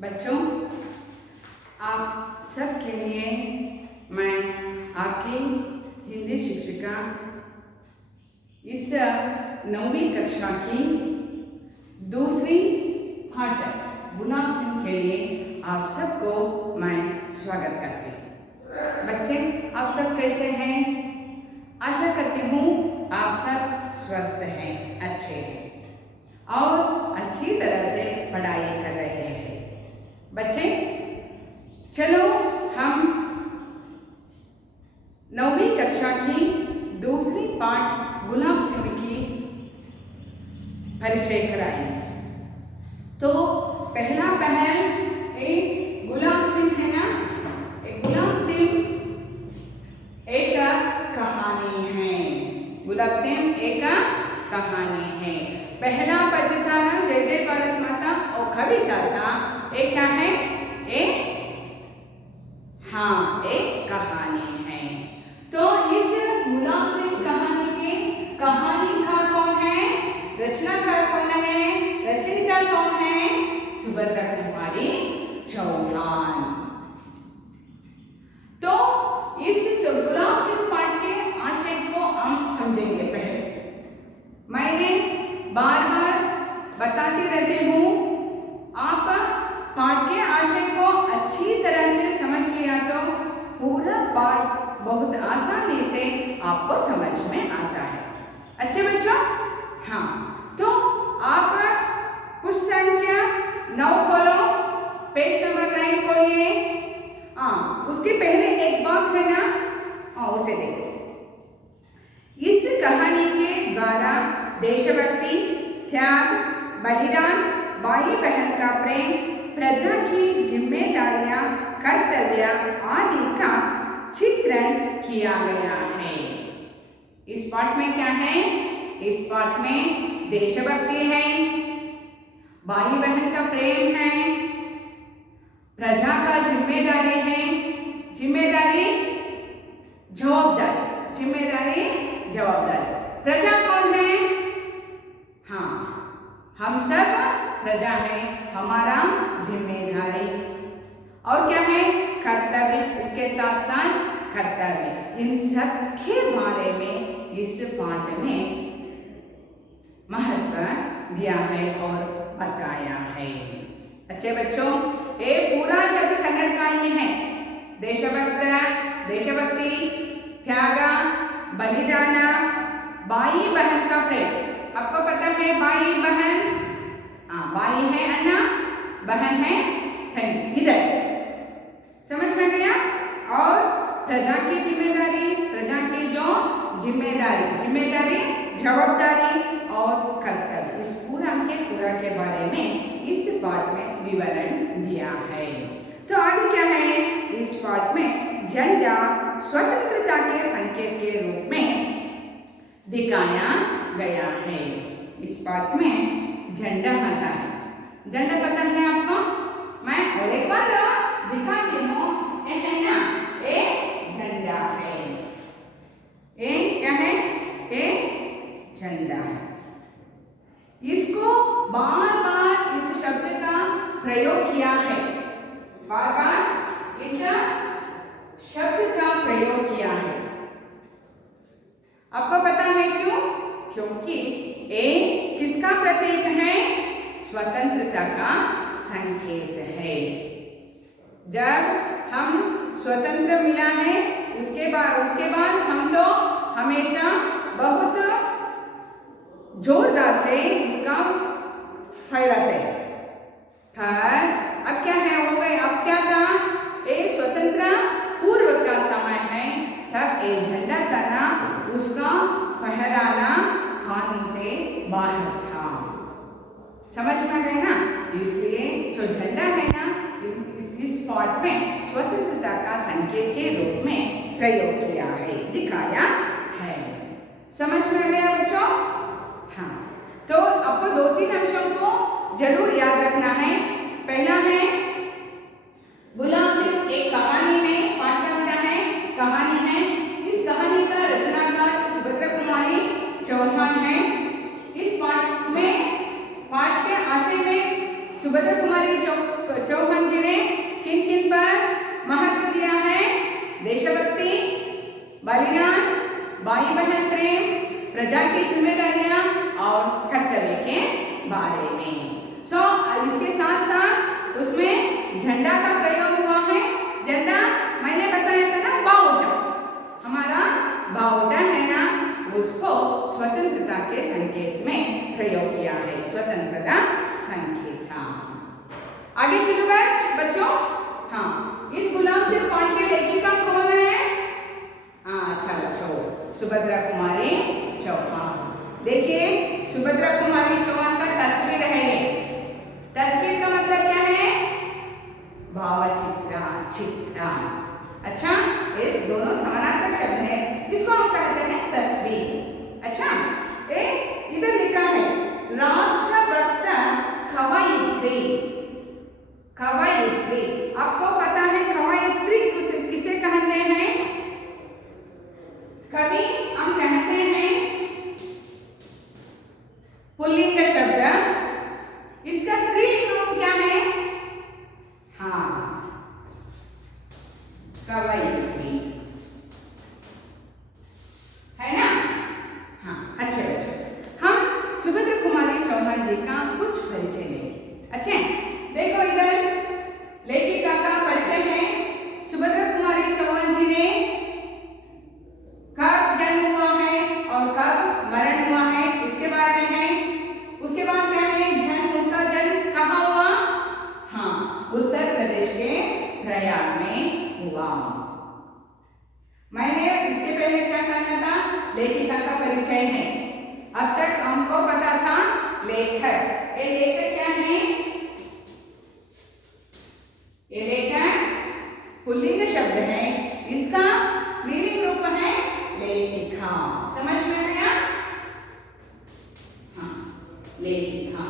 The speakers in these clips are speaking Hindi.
बच्चों, आप सबके लिए मैं आपकी हिंदी शिक्षिका इस 9वीं कक्षा की दूसरी पाठ गुलाब सिंह के लिए आप सबको मैं स्वागत करती हूँ। बच्चे, आप सब कैसे हैं? आशा करती हूँ आप सब स्वस्थ हैं, अच्छे हैं और अच्छी तरह से पढ़ाई कर रहे हैं। बच्चे, चलो हम 9वीं कक्षा की दूसरी पाठ गुलाब सिंह की परिचय कराएंगे। तो पहला पहल एक गुलाब सिंह है ना, एक गुलाब सिंह एक कहानी है। गुलाब सिंह एक कहानी है। पहला पद था ना, जय जय भारत माता, और कविता था एक क्या है? एक कहानी है। तो इस गुलाब सिंह कहानी के कहानीकार कौन है? रचनाकार कौन है? रचयिता कौन है? सुभद्रा कुमारी चौहान। तो इस गुलाब सिंह पाठ के आशय को हम समझेंगे। पहले मैंने बार बार बताती रहती हूँ, आप पाठ के आशय को अच्छी तरह से समझ लिया तो पूरा पाठ बहुत आसानी से आपको समझ में आता है। अच्छे बच्चों, हाँ, तो आप पुष्प संख्या 9 खोलो, पेज नंबर 9 खोलिए। उसके पहले एक बॉक्स है ना, उसे देखो। इस कहानी के द्वारा देशभक्ति, त्याग, बलिदान, भाई बहन का प्रेम, प्रजा की जिम्मेदारियां, कर्तव्य आदि का चित्रण किया गया है। इस पाठ में क्या है? इस पाठ में देशभक्ति है, भाई बहन का प्रेम है, प्रजा का जिम्मेदारी है, जिम्मेदारी जवाबदारी, जिम्मेदारी जवाबदारी। प्रजा कौन है? हम सब प्रजा है, हमारा जिम्मेदारी। और क्या है? कर्तव्य, इसके साथ साथ कर्तव्य। इन सब के बारे में इस पाठ में महत्व दिया है और बताया है। अच्छे बच्चों, ये पूरा शब्द कन्नड़ का ही है। देशभक्त, देशभक्ति, त्याग, बलिदान, भाई बहन का प्रेम। आपको पता है भाई बहन? भाई है अन्ना, बहन है तनी। इधर समझ में गया? और प्रजा की जिम्मेदारी, प्रजा की जो जिम्मेदारी, जिम्मेदारी जवाबदारी और कर्तव्य, इस पूरा के बारे में इस पाठ में विवरण दिया है। तो आगे क्या है? इस पाठ में झंडा स्वतंत्रता के संकेत के रूप में दिखाया गया है। इस पाठ में झंडा आता है। झंडा पता है आपको? मैं और एक बार दिखाती हूँ। ये है ना, एक झंडा है। ये क्या है? एक झंडा है। इसको बार बार इस शब्द का प्रयोग किया है, बार बार इस शब्द का प्रयोग किया है। आपको पता है क्यों? क्योंकि ए किसका प्रतीक है? स्वतंत्रता का संकेत है। जब हम स्वतंत्र मिला है, उसके बाद हम तो हमेशा बहुत जोरदार से उसका फैलाते हैं। पर अब क्या है? हो गए। अब क्या था? ये स्वतंत्र पूर्व का समय है, तब ये झंडा था ना, उसका फहराना कानून से बाहर था। समझ में गए ना? इसलिए जो झंडा है ना, इस पाठ में स्वतंत्रता का संकेत के रूप में प्रयोग किया है, दिखाया है। समझ में गया बच्चों? हाँ, तो आपको 2-3 अंशों को जरूर याद रखना है। पहला है गुलाब सिंह एक कहानी है, पाठ का नाम है कहानी है। इस कहानी का रचनाकार सुभद्रा कुमारी चौहान है। इस पाठ के आशय में सुभद्रा कुमारी चौहान जी ने किन किन पर महत्व दिया है? देशभक्ति, बलिदान, भाई बहन प्रेम, प्रजा की जिम्मेदारियां और कर्तव्य के बारे में। इसके साथ साथ उसमें झंडा का प्रयोग हुआ है। झंडा मैंने बताया था ना, बावटा, हमारा बावटा है ना, उसको स्वतंत्रता के संकेत में प्रयोग किया है। स्वतंत्रता संकेत। आगे चलो बच्चों। हाँ, इस गुलाम सिर कौन के लेखिका कौन है? हाँ, अच्छा बच्चों, सुभद्रा कुमारी चौहान। देखिए, सुभद्रा कुमारी चौहान का तस्वीर है। तस्वीर का मतलब क्या है? भावचित्र, चित्र। अच्छा, ये दोनों समानार्थक शब्द है, इसको हम कहते हैं तस्वीर। अच्छा, इधर लिखा है राष्ट्रभक्त कवयित्री। कवयित्री, आपको पता है कवयित्री किसे कहते हैं? कवि हम कहते हैं पुल्लिंग शब्द। इसका स्त्रीलिंग रूप क्या है? हाँ, कवयित्री है ना? हाँ, अच्छे बच्चे, हम सुभद्रा कुमारी चौहान जी का कुछ परिचय लेंगे। अच्छे, देखो इधर लेखिका का परिचय है। सुभद्रा कुमारी चौहान जी ने कब जन्म हुआ है और कब मरण हुआ है, इसके बारे में है। उसके बाद क्या है? उसका जन्म कहाँ हुआ? हाँ, उत्तर प्रदेश के प्रयाग में हुआ। मैंने इसके पहले क्या कहना था? लेखिका का परिचय है। अब तक हमको पता था लेखक। ये लेखक क्या है? ये लेखक पुल्लिंग शब्द है, इसका स्त्रीलिंग रूप है लेखिका। समझ में आया? हाँ, लेखिका।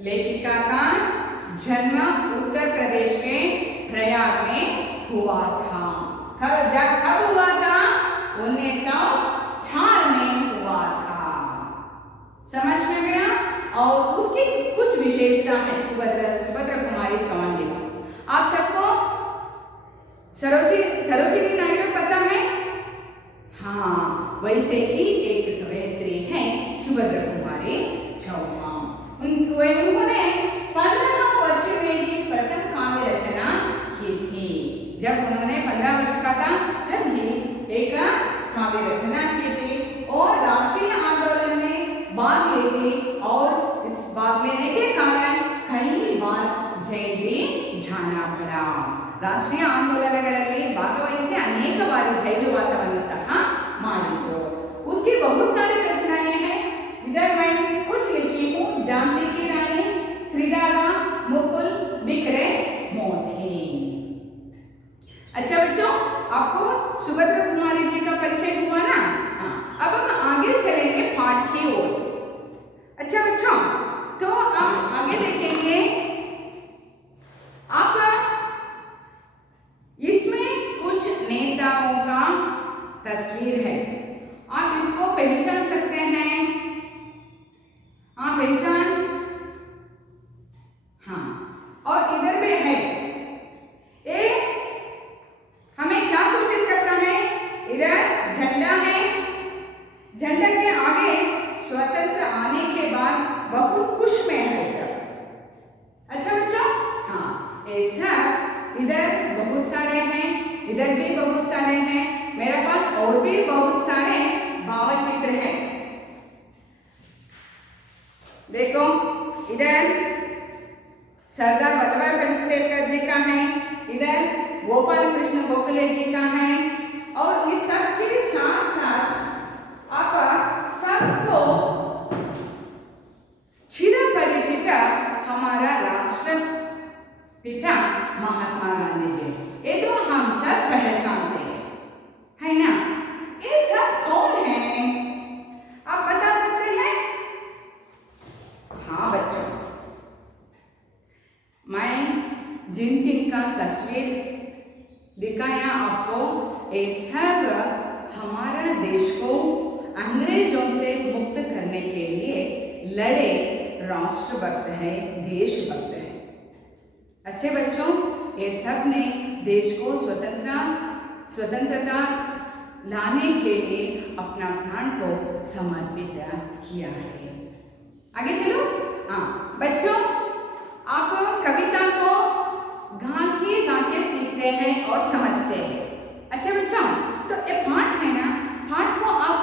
लेखिका का जन्म उत्तर प्रदेश के प्रयाग में हुआ था। कब हुआ था? 1904 में हुआ था। समझ में गया? और उसकी कुछ विशेषता है सुभद्रा कुमारी चौहान जी का। आप सबको सरोजिनी नायडू पता है? हाँ, वैसे ही एक कवयित्री है सुभद्रा कुमारी चौहान। उन्होंने 15 वर्ष में ही प्रथम काव्य रचना की थी। जब उन्होंने 15 वर्ष का था तब ही एक काव्य रचना की थी और राष्ट्रीय आंदोलन में भाग ली थी। और इस भाग लेने के कारण कई बार जेल भी जाना पड़ा। राष्ट्रीय आंदोलनಗಳಲ್ಲಿ ಭಾಗವಹಿಸಿ अनेक बार ಜೈಲುವಾಸವನ್ನು ಸಹ ಮಾಡಿದ್ರು। उसकी बहुत सारी रचनाएं हैं। इधर मैं कुछ लिखी हूँ। झांसी की रानी, त्रिधारा, मुकुल, बिखरे मोती। अच्छा बच्चों, आपको सुभद्रा कुमारी जी का परिचय हुआ ना? हाँ, अब हम आगे चलेंगे पाठ की ओर। अच्छा बच्चों, तो हम आगे देखेंगे। आप इसमें कुछ नेताओं का तस्वीर है, आप इसको पहचान सकते हैं। हाँ, पहचान। हाँ, और इधर भी है। हमें क्या सूचित करता है? इधर झंडा है, झंडा के आगे स्वतंत्र आने के बाद बहुत खुश में है सब। अच्छा बच्चों, हाँ, ऐसा इधर बहुत सारे हैं, इधर भी बहुत सारे हैं, मेरे पास और भी बहुत सारे भावचित्र हैं। देखो, इधर सरदार वल्लभ भाई पटेल जी का है, इधर गोपाल कृष्ण गोखले जी का है। और इस सब के साथ साथ आप सबको चिरपरिचित हमारा राष्ट्रपिता महात्मा गांधी जी, ये तो हम सब पहचानते हैं, है ना? ये सब कौन है? आप बता सकते हैं? हाँ बच्चों, मैं जिन का तस्वीर दिखाया आपको, ये सब हमारा देश को अंग्रेजों से मुक्त करने के लिए लड़े राष्ट्र राष्ट्रभक्त है, देशभक्त है। अच्छे बच्चों, ये सब ने देश को स्वतंत्रता लाने के लिए अपना प्राण को समर्पित किया है। आगे चलो। हाँ बच्चों, आप कविता को गा के सीखते हैं और समझते हैं। अच्छा बच्चों, तो ये पाठ है ना, पाठ को आप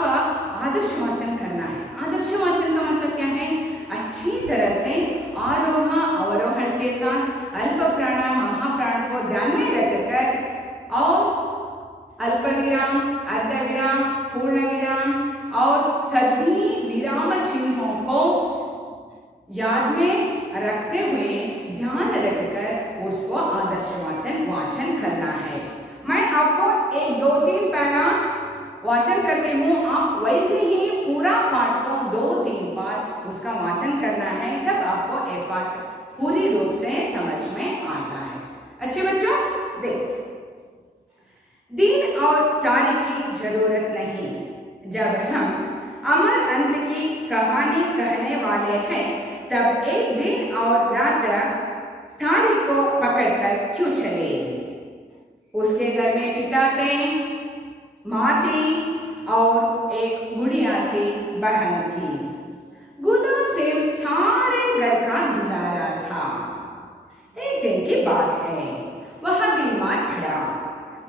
आदर्श वाचन करना है। आदर्श वाचन का मतलब क्या है? अच्छी तरह से आरोहण अवरोहण के साथ अल्प प्राण महाप्राण को ध्यान में रखकर और अल्प विराम, अर्ध विराम, पूर्ण विराम और सभी विराम चिन्हों को याद में रखते हुए ध्यान रखकर उसको आदर्श वाचन करना है। मैं आपको 1, 2, 3 पैरा वाचन करती हूँ, आप वैसे ही पूरा पाठ को 2, 3 बार उसका वाचन करना है, तब आपको ये पाठ पूरी रूप से समझ में आता है। अच्छे बच्चों, देखो, दिन और तारीख की जरूरत नहीं। जब हम अमर अंत की कहानी कहने वाले हैं, तब एक दिन और रात तारीख को पकड़कर क्यों चले? उसके घर में पिता थे, माँ थी और एक गुड़िया सी बहन थी। गुलाब सिंह सारे घर का दुलारा था। एक दिन की बात है, वह बीमार पड़ा।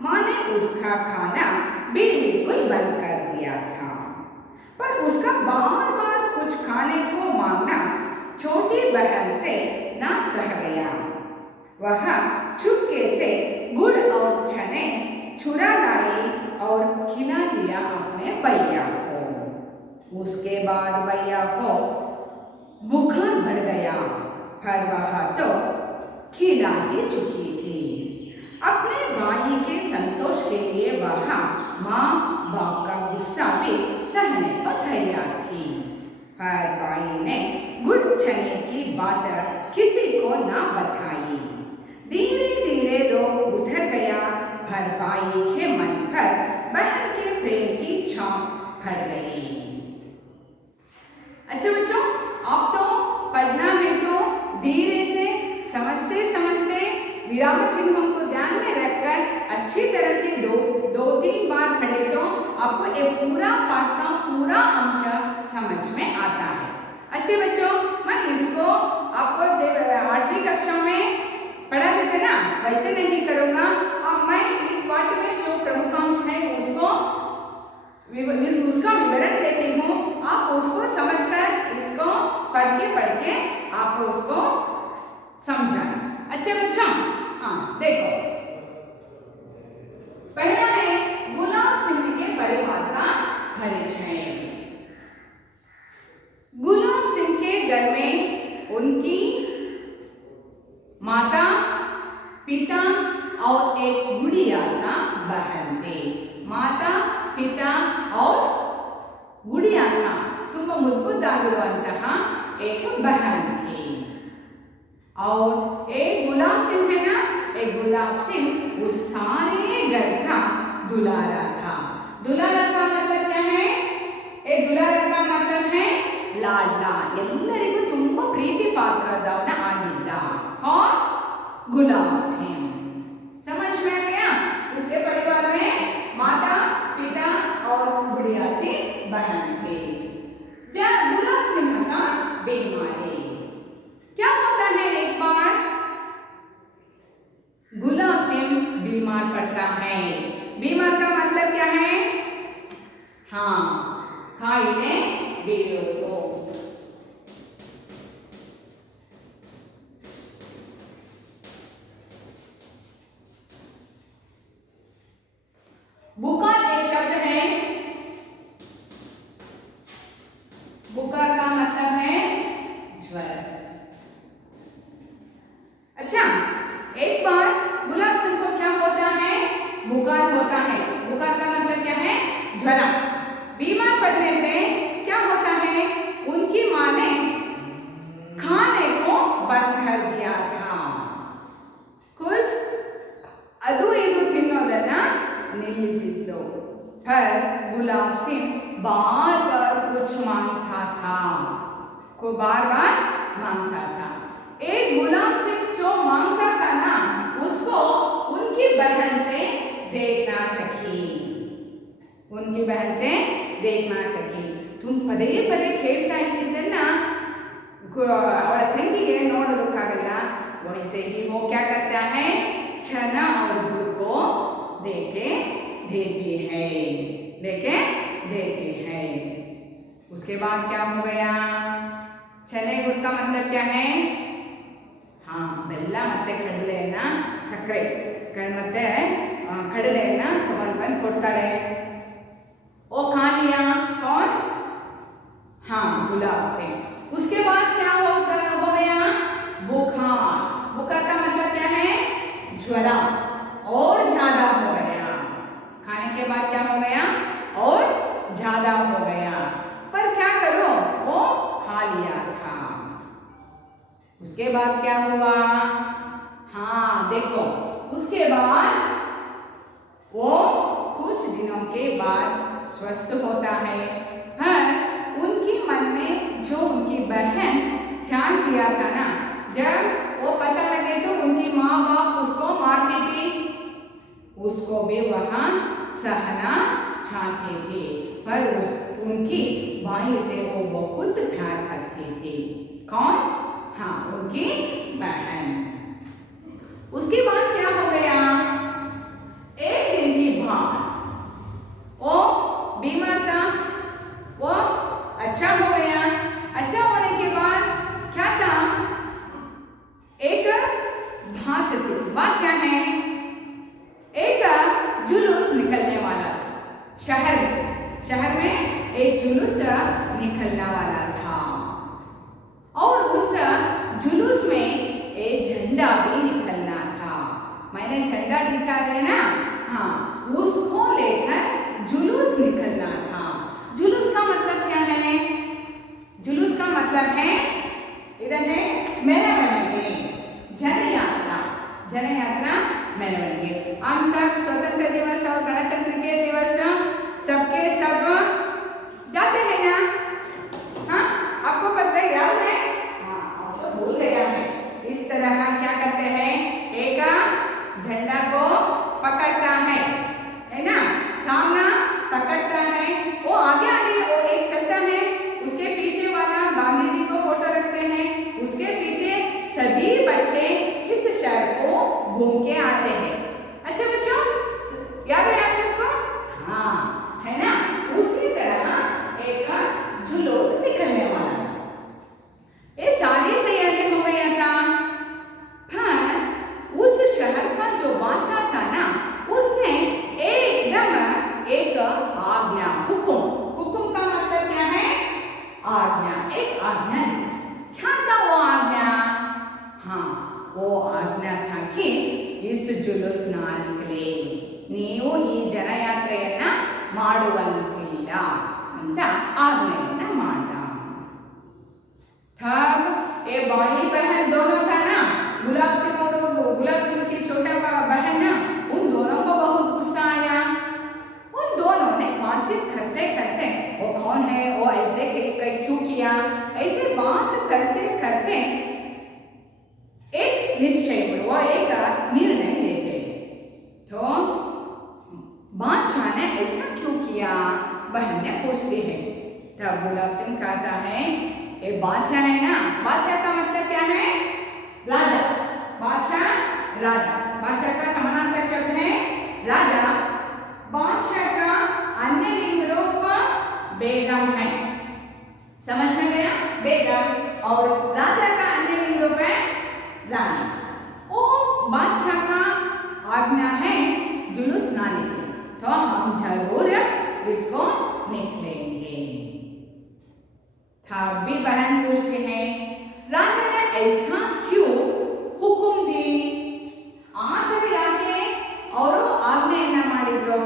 माँ ने उसका खाना बिल्कुल बंद कर दिया था, पर उसका बार बार कुछ खाने को मांगना छोटी बहन से ना सह गया। वह चुपके से गुड़ और चने चुरा लाई और खिला दिया अपने भैया को। उसके बाद भैया को बुखार बढ़ गया, पर वह तो खिला ही चुकी थी। अपने भाई के संतोष के लिए वह माँ बाप का गुस्सा भी सहने को तैयार थी। पर भाई ने गुड़ चने की बात किसी को ना बताई। धीरे धीरे रोग उतर गया, पर भाई के मन पर बहन के प्रेम की छाप पड़ गई। अच्छा बच्चों, आप तो पढ़ना है तो धीरे से समझते समझते विराम चिन्हों को ध्यान में रखकर अच्छी तरह से 2-3 बार पढ़े तो आपको ये पूरा पाठ का पूरा अंश समझ में आता है। अच्छे बच्चों, मैं इसको आपको 8वीं कक्षा में पढ़ा देते ना, वैसे नहीं करूँगा। और मैं इस पाठ में जो प्रमुख अंश है उसका विवरण देती हूँ। आप उसको समझकर इसको पढ़ के आप उसको समझाएं। अच्छे बच्चों, हाँ देखो, पहला है गुलाब सिंह के परिवार का परिचय। गुलाब सिंह के घर में उनकी माता, पिता और एक गुड़िया सा बहन थे। माता, पिता और गुड़िया सा ತುಂಬ ಮುದ್ದುದ್ದಾಗಿರುವಂತಹ एक बहन थी। और एक गुलाब सिंह है ना, एक गुलाब सिंह उस सारे घर का दुलारा था। दुलारा का मतलब क्या है? एक दुलारा का मतलब है लाडला, ಎಲ್ಲರಿಗೂ ತುಂಬಾ ಪ್ರೀತಿ ಪಾತ್ರದವನ ಆಗಿದ್ದ। और गुलाब सिंह समझ में आ गया? उसके परिवार में माता, पिता और गुड़िया सी बहन थे। जब गुलाब सिंह का बीमारी, क्या होता है, एक बार गुलाब सिंह बीमार पड़ता है। बीमार का मतलब क्या है? हाँ, खाइले बीरोतो। बुखार एक शब्द है। बुखार का मतलब है ज्वर। अच्छा, एक बार गुलाब सिंह को क्या होता है? बुखार होता है। बुखार का मतलब क्या है? ज्वरा। बीमार पड़ने से क्या होता है? उनकी माँ ने खाने को बंद कर दिया था। कुछ ಅದು ಇದು ತಿನ್ನೋದನ್ನ ನಿಲ್ಲಿಸಿದ್ದು। पर गुलाब सिंह बार बार कुछ मांगता था, को बार बार मांगता था। एक गुलाब सिंह जो मांगता था ना, उसको उनकी बहन से देख ना सकी, उनकी बहन से देख ना सकी। तुम पದೇ ಪದೇ ಕೇಳ್ತಾ ಇದ್ದಿದ್ದನ್ನ ಅವಳ ತಂಗಿಗೆ ನೋಡೋದಕ್ಕಾಗಲ್ಲ। वैसे ही वो क्या करता है, चना और गुड़ को देके देती है, देके देती है। उसके बाद क्या हो गया, चने गुड़ का मतलब क्या है, हाँ ಬೆಲ್ಲ ಮತ್ತೆ ಕಡಲೆಯನ್ನ ಸಕ್ಕರೆ ಮತ್ತೆ ಕಡಲೆಯನ್ನ ತಗೊಂಡು ಬಂದು ಕೊಡ್ತಾಳೆ। वो खा लिया कौन, हाँ गुलाब सिंह। उसके बाद क्या हो गया, बुखार। बुखार का मतलब क्या है, ज्वरा, और ज्यादा हो गया। खाने के बाद क्या हो गया, और ज्यादा हो गया। पर क्या करो, वो खा लिया था। उसके बाद क्या हुआ, हाँ देखो, उसके बाद वो कुछ दिनों के बाद स्वस्थ होता है। पर उनके मन में जो उनकी बहन ध्यान दिया था ना, जब वो पता लगे तो उनकी माँ बाप उसको मारती थी, उसको भी वहाँ सहना चाहती थी। पर उनकी भाई से वो बहुत प्यार करती थी। कौन, हाँ उनकी बहन। उसके बाद क्या हो गया, एक दिन की बात, वो बीमार था, वो अच्छा हो गया। अच्छा होने के बाद क्या था, एक बात थी। बात क्या है, एक जुलूस निकलने वाला था शहर में। शहर में एक जुलूस निकलने वाला था, और उस जुलूस में एक झंडा भी निकलना था। मैंने झंडा दिखा दे ना, हाँ उसको लेकर जुलूस निकलना था। जुलूस का मतलब क्या है, जुलूस का मतलब है, इधर है मेरवणिगे, जन यात्रा, जन यात्रा मेरवणिगे। हम सब स्वतंत्र दिवस और गणतंत्र के दिवस सबके सब जाते हैं ना, हाँ आपको पता है, याद है, हाँ आपको भूल गया है। इस तरह क्या करते हैं, एक झंडा को पकड़ता है ना, थामना पकड़ता है, वो आगे आगे वो एक चलता है, उसके पीछे वाला गांधी जी को फोटो रखते हैं, उसके पीछे सभी बच्चे इस शहर को घूम के आते हैं। अच्छा बच्चों, याद है आप सबको, हाँ है ना। उसी तरह एक जुलूस निकलने वाला, ये सारी तैयारी हो गया था। पर उस शहर का जो बादशाह था ना, उसने एकदम एक आज्ञा, हुकुम, हुकुम का मतलब क्या है, आज्ञा, एक आज्ञा दी। क्या था वो आज्ञा, हाँ वो आज्ञा था कि इस जुलूस ना निकले, ನೀವು ಈ ಜನಯಾತ್ರೆಯನ್ನ ಮಾಡುವಂತಿಲ್ಲ ಅಂತ ಆಜ್ಞೆಯನ್ನ ಮಾಡ್ದ। तब ये भाई बहन दोनों था ना, गुलाब सिंह और गुलाब सिंह की छोटा बहन ना, उन दोनों को बहुत गुस्सा आया। उन दोनों ने बातचीत करते करते, वो कौन है, वो ऐसे क्यों किया, ऐसे बात करते करते एक निश्चय, वो एक निर्णय लेते। तो बादशाह ने ऐसा क्यों किया, बहन ने पूछती है। तब गुलाब सिंह कहता है, ये बादशाह है ना, बादशाह का मतलब क्या है, राजा, बादशाह राजा, बादशाह का समानार्थक शब्द है राजा। बादशाह का अन्य लिंग रूप बेगम है, समझ में गया, बेगम, और राजा का अन्य लिंग रूप है रानी। वो बादशाह का आज्ञा है जुलूस ना निकले, तो हम जरूर इसको निकलेंगे। तब भी बहन पूछते हैं, राजा ने ऐसा क्यों हुकुम दी, आखिर याके और आज्ञा ಮಾಡಿದ್ರು।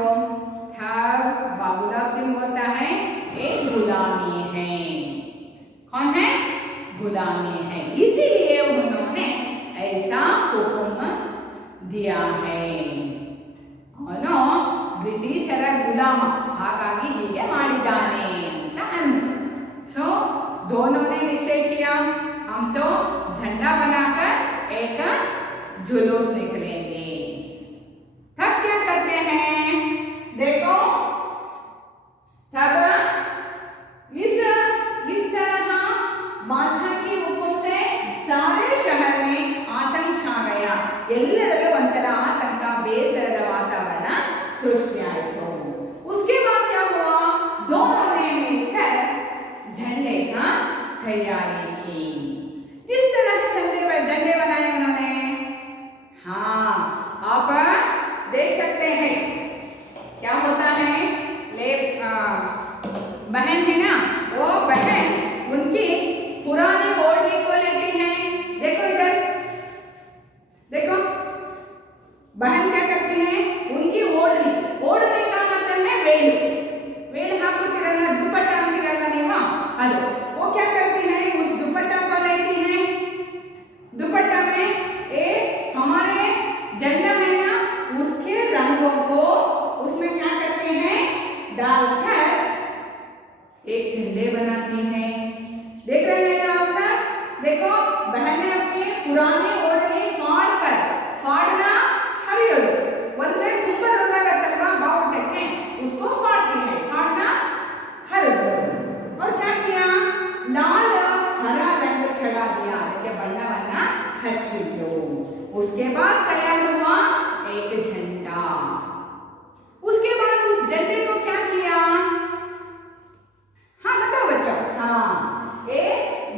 तब गुलाब सिंह बोलता है, एक गुलामी है। कौन है, गुलामी है, इसीलिए उन्होंने ऐसा हुकुम दिया है। ಅವನು ಬ್ರಿಟಿಷರ ಗುಲಾಮ, ಹಾಗಾಗಿ ಹೀಗೆ ಮಾಡಿದ್ದಾನೆ ಅಂತ ಅಂದ್ರು। सो दोनों ने निश्चय किया, हम तो झंडा बनाकर एक जुलूस निकलेंगे। तब क्या करते हैं, देखो तब इस तरह बादशाह की हुक्म से सारे शहर में आतंक छा गया। ಎಲ್ಲರಲ್ಲೂ ಒಂಥರ ಆತಂಕ, ಬೇಸರದ वातावरण सृष्टियाಯಿತು। उसके बाद क्या हुआ, दोनों ने मिलकर झंडे का तैयारी की। जिस तरह झंडे बनाए उन्होंने, हाँ आप देख सकते हैं क्या होता है। बहन है ना, वो बहन उनकी पुरानी ओढ़नी को लेती हैं। देखो इधर देखो, बहन क्या करती हैं, उनकी ओढ़नी का मतलब है वेल हाकुತ್ತಿರಲ್ಲ, दुपट्टा ಅಂತಿರಲ್ಲ ನೀವು, ಅದು वो क्या करती हैं, उस दुपट्टा को लेती हैं। दुपट्टा में हमारे झंडा है ना, उसके रंगों को उसमें क्या करते हैं, डालकर एक झंडे बनाती हैं। देख रहे हैं ना आप सब, देखो बहन ने अपनी पुरानी ओढ़नी फाड़ना हरियोದು ಒಂದ್ರೆ ತುಂಬಾ ರಂಗಾಗತ್ತಲ್ವಾ ಬಾವುಟಕ್ಕೆ, उसको फाड़ती है, फाड़ना हरियोದು। और क्या किया, लाल हरा रंग चढ़ा दिया, ಅದಕ್ಕೆ ಬಣ್ಣವನ್ನ ಹಚ್ಚಿದ್ರು। उसके बाद तैयार हुआ एक झंडा। उसके बाद उस झंडे को क्या किया, हाँ बताओ बच्चों, हाँ ये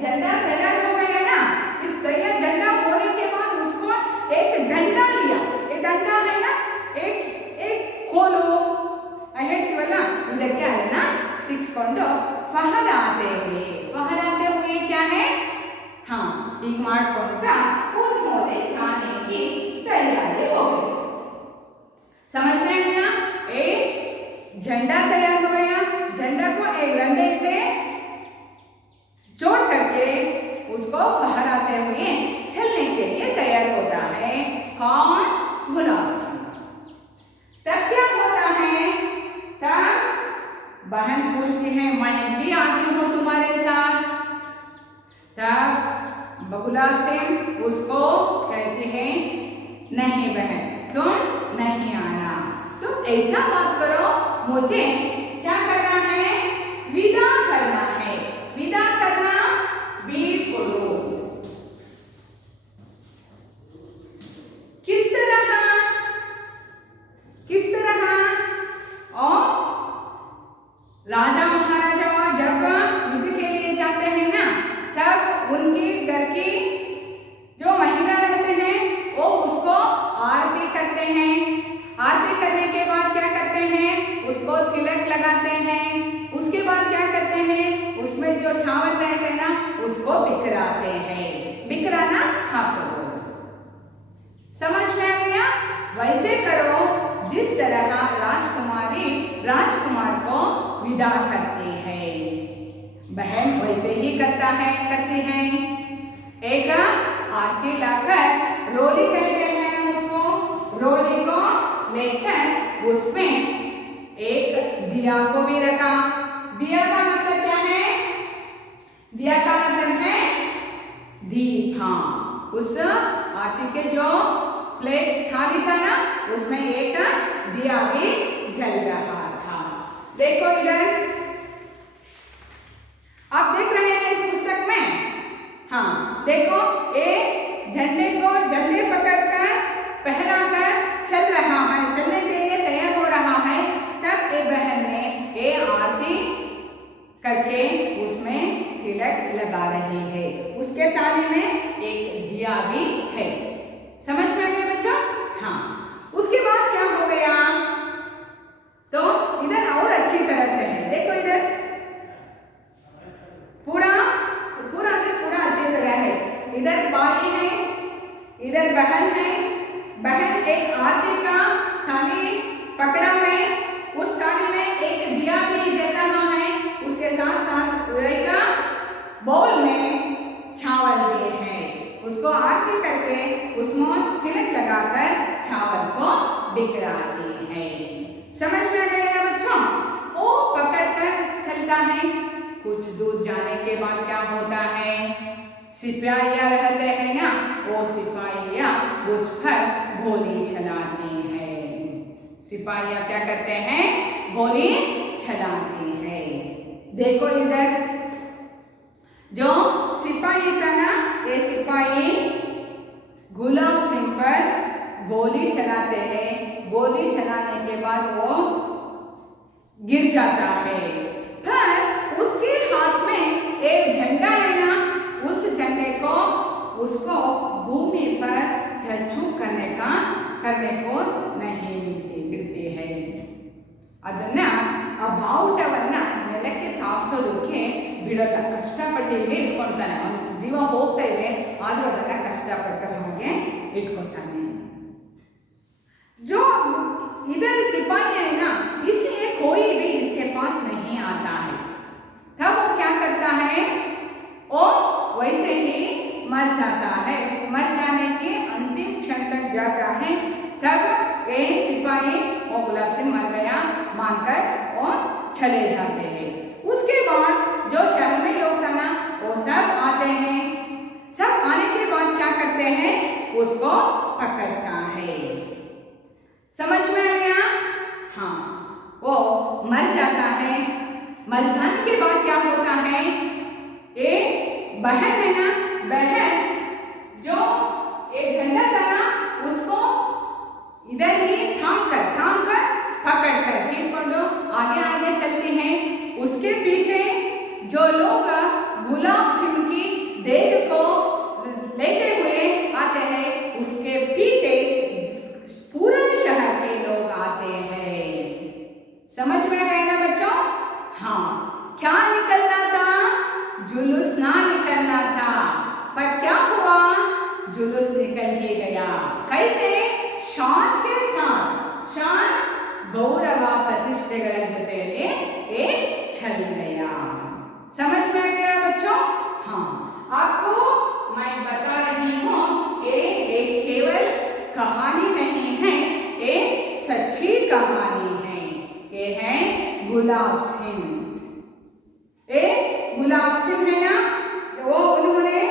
झंडा तैयार हो गया ना। इस तैयार झंडा होने के बाद उसको एक डंडा लिया, ये डंडा है ना, एक खोलो ಹೇಳ್ತೀವಲ್ಲ, ಇದಕ್ಕೆ ಅದನ್ನ ಸಿಕ್ಸ್ಕೊಂಡು फहराते हुए क्या है, हाँ ಈಗ ಮಾಡ್ಕೊಂಡ ಹೋದೆ जाने की तैयारी हो गई। समझ में आया, एक झंडा तैयार हो गया। झंडा को एक डंडे से जोड़ करके उसको फहराते हुए चलने के लिए तैयार होता है कौन, गुलाब सिंह। तब क्या होता है, तब बहन पूछती है मैं भी आती हूँ तुम्हारे साथ। तब गुलाब सिंह उसको कहती है नहीं बहन तुम नहीं आना, तुम ऐसा बात करो, मुझे क्या करना है, विदा करना है, विदा करना बीड़ कोड़ो। किस तरह और राजा महाराजा जब युद्ध के लिए जाते हैं ना, तब उनकी घर की जो महिला रहते हैं वो उसको आरती करते हैं। आरती करने के बाद क्या करते हैं, उसको तिलक लगाते हैं। उसके बाद क्या करते हैं, उसमें जो चावल रहते हैं ना उसको बिखराते हैं। बिखराना आपको समझ में आ गया, वैसे करो जिस तरह राजकुमारी राजकुमार को विदा करती है, बहन वैसे ही करती हैं। एक आरती लाकर रोली कहते हैं उसको, रोली को लेकर उसमें एक दिया को भी रखा। दिया का मतलब क्या है, दिया का मतलब है दीप। उस आरती के जो प्लेट थाली था ना, उसमें एक दिया भी जल रहा था। देखो इधर आप देख रहे हैं इस पुस्तक में, हाँ देखो ये झंडे पकड़कर पहराकर चल रहा है, चलने के लिए तैयार हो रहा है। तब ये बहन ने ये आरती करके उसमें तिलक लगा रही है, उसके ताली में एक दिया भी है। समझ में आ गया बच्चों, हाँ। उसके बाद क्या हो गया, तो इधर और अच्छी तरह से है, देखो इधर पूरा से पूरा अच्छी तरह है। इधर भाई है, इधर बहन है। बहन एक आरती का थाली पकड़ा है, उस थाली में एक दिया भी जल रहा है, उसके साथ साथ का बाउल में चावल भी है। उसको आरती करके उसमें तिलक लगाकर चावल को बिखराती है। समझ में आ गया बच्चों, वो पकड़कर चलता है। कुछ दूर जाने के बाद क्या होता है, सिपाहियाँ रहते हैं ना, वो सिपाहियाँ उस पर गोली चलाती है। सिपाहियाँ क्या करते हैं? गोली चलाती है। देखो इधर जो सिपाही था ना, ये सिपाही गुलाब सिंह पर गोली चलाते हैं। गोली चलाने के बाद वो गिर जाता है। फिर उसके हाथ में एक झंडा है ना, उस झंडे को उसको भूमि पर छूप करने को नहीं गिरते हैं। ಅದನ್ನ ಆ ಬಾವುಟವನ್ನ ನೆಲಕ್ಕೆ ತಾಸೋದಕ್ಕೆ ಬಿಡಲ್ಲ, ಕಷ್ಟಪಟ್ಟು ಇಲ್ಲಿ ಇಟ್ಕೊಳ್ತಾನೆ. ಅವನ ಜೀವ ಹೋಗ್ತಾ ಇದೆ, ಆದ್ರೂ ಅದನ್ನ ಕಷ್ಟಪಟ್ಟು ಹಾಗೆ इटकोताने। जो इधर सिपाही है ना, इसलिए कोई भी इसके पास नहीं आता है। तब वो क्या करता है? वो वैसे ही मर जाता है। मर जाने के अंतिम क्षण तक जाता है। तब ये सिपाही वो गुलाब सिंह मर गया मानकर और चले जाते हैं। उसके बाद जो शहर में लोग था ना, वो सब आते हैं। सब आने के बाद क्या करते हैं? उसको पकड़ता है। समझ में आ गया? हाँ, वो मर जाता है। मर जाने के बाद क्या होता है? एक बहन है ना, बहन जो एक झंडा था ना, उसको इधर ही थाम कर पकड़ कर हिड़कोंडु आगे आगे चलती हैं। उसके पीछे जो लोग गुलाब सिंह की देह को लेते हुए आते हैं, उसके पीछे पूरा शहर के लोग आते हैं। समझ में गए ना बच्चों? हाँ, क्या निकलना था? जुलूस ना निकलना था, पर क्या हुआ? जुलूस निकल ही गया। कैसे? शान के साथ। शान गौरव प्रतिष्ठेಗಳ ಜೊತೆಯಲ್ಲಿ ये चल गया। समझ में आ गया बच्चों? हाँ, आपको मैं बता रही हूँ ये एक केवल कहानी नहीं है, ये सच्ची कहानी है। ये है गुलाब सिंह। ये गुलाब सिंह है ना, वो उन्होंने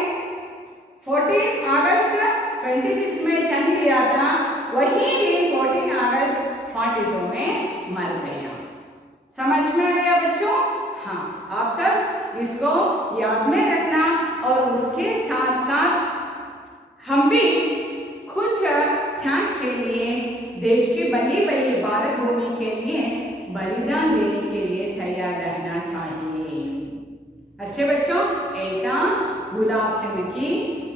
14 अगस्त 26 में जन्म लिया था, वही 14 अगस्त 42 में मर गया। समझ में आ गया बच्चों? हाँ, आप सब इसको याद में रखना और उसके साथ साथ हम भी कुछ त्याग के लिए, देश की बनी बनी भारत भूमि के लिए बलिदान देने के लिए तैयार रहना चाहिए। अच्छे बच्चों, ऐसा गुलाब सिंह की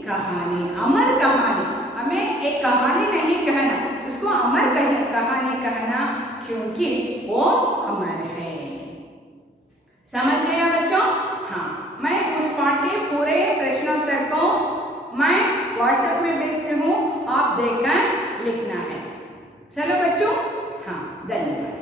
कहानी, अमर कहानी। हमें एक कहानी नहीं कहना, उसको अमर कहानी कहना, क्योंकि वो अमर है। समझ गया बच्चों? हाँ, मैं उस पाठ के पूरे प्रश्नोत्तर को मैं व्हाट्सएप में भेजती हूँ, आप देखकर लिखना है। चलो बच्चों, हाँ, धन्यवाद।